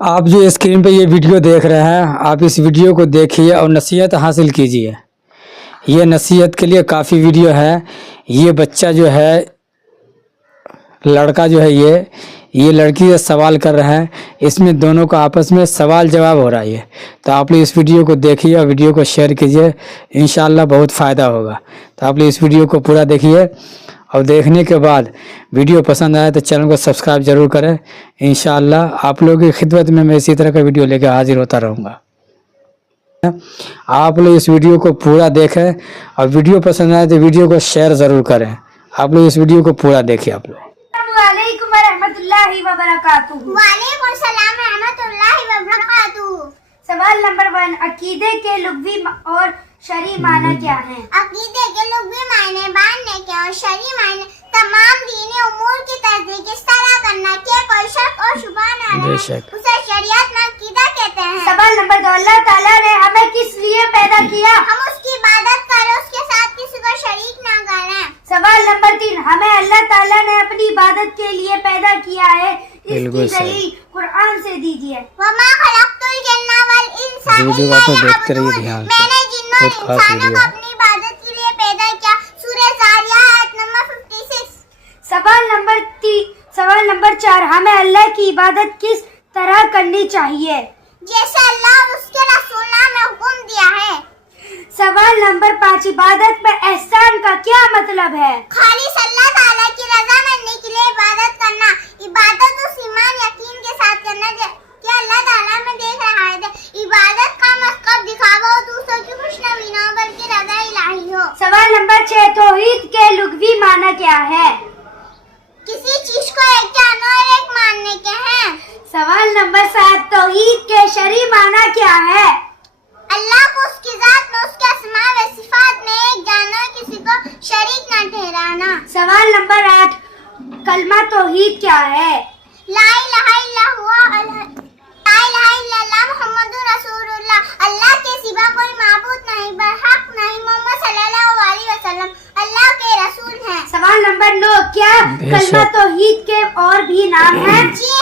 آپ جو اسکرین پہ یہ ویڈیو دیکھ رہے ہیں، آپ اس ویڈیو کو دیکھیے اور نصیحت حاصل کیجیے۔ یہ نصیحت کے لیے کافی ویڈیو ہے۔ یہ بچہ جو ہے، لڑکا جو ہے، یہ لڑکی سے سوال کر رہا ہے، اس میں دونوں کا آپس میں سوال جواب ہو رہا ہے۔ تو آپ لوگ اس ویڈیو کو دیکھیے اور ویڈیو کو شیئر کیجیے، انشاءاللہ بہت فائدہ ہوگا۔ تو آپ لوگ اس ویڈیو کو پورا دیکھیے اور دیکھنے کے بعد ویڈیو پسند آئے تو چینل کو سبسکرائب ضرور کریں۔ انشاءاللہ آپ لوگوں کی خدمت میں اسی طرح کا ویڈیو لے کے حاضر ہوتا رہوں گا۔ آپ لوگ اس ویڈیو کو پورا دیکھیں اور ویڈیو پسند آئے تو ویڈیو کو شیئر ضرور کریں۔ آپ لوگ اس ویڈیو کو پورا دیکھیں۔ آپ لوگ السلام علیکم ورحمۃ اللہ وبرکاتہ۔ وعلیکم السلام ورحمۃ اللہ وبرکاتہ۔ سوال نمبر 1، عقیدے کے لغوی اور شرعی معنی کیا ہیں؟ عقیدے کے لغوی معنی ماننے کے اور شرعی معنی تمام دینی امور کی تصدیق اس طرح کرنا کہ کوئی شک اور شبہ نہ رہے، اسے شریعت میں عقیدہ کہتے ہیں۔ سوال نمبر 2، اللہ تعالیٰ نے ہمیں کس لیے پیدا کیا؟ ہم اس کی عبادت کریں، اس کے ساتھ کسی کو شریک نہ کریں۔ سوال نمبر 3، ہمیں اللہ تعالیٰ نے اپنی عبادت کے لیے پیدا کیا ہے، اس کی دلیل قرآن سے دیجیے۔ وما خلقت الجن والانس ویڈیو الا کو دیکھتے رہیے ليعبدون۔ دھیان سے، میں نے جنوں اور بہت خاص انسانوں ویڈیو کو ہے۔ اپنی عبادت کے لیے پیدا کیا۔ سورہ زاریات آیت نمبر 56۔ سوال نمبر 4، ہمیں اللہ کی عبادت کس طرح کرنی چاہیے؟ جیسے اللہ اور اس کے رسول نے ہمیں حکم دیا ہے۔ سوال نمبر 5، عبادت میں احسان کا کیا مطلب ہے؟ خالص اللہ تعالیٰ کی رضا مندی کے لیے عبادت کرنا۔ عبادت اس ایمان یقین کے ساتھ کرنا کہ اللہ تعالیٰ میں دیکھ رہا ہے۔ عبادت کا مقصد دکھاوا ہو، دوسروں کی خوشنوی نہ ہو، بلکہ رضا الہی ہو۔ سوال نمبر 6، توحید کے لغوی معنی کیا ہے؟ کسی چیز کو ایک جاننا اور ایک ماننے کے ہیں۔ سوال نمبر 7، توحید کے شرعی معنی کیا ہے؟ اللہ کو اس کی ذات میں، اس کے اسماء و صفات میں ایک جاننا اور کسی کو شریک نہ ٹھہرانا۔ سوال نمبر 8، کلمہ توحید کیا ہے؟ لا الہ الا اللہ محمد رسول اللہ۔ اللہ کے سوا کوئی معبود نہیں، برحق نہیں، محمد صلی اللہ علیہ وسلم اللہ کے رسول ہیں۔ سوال نمبر 9، کیا کلمہ توحید کے اور بھی نام ہیں؟ جی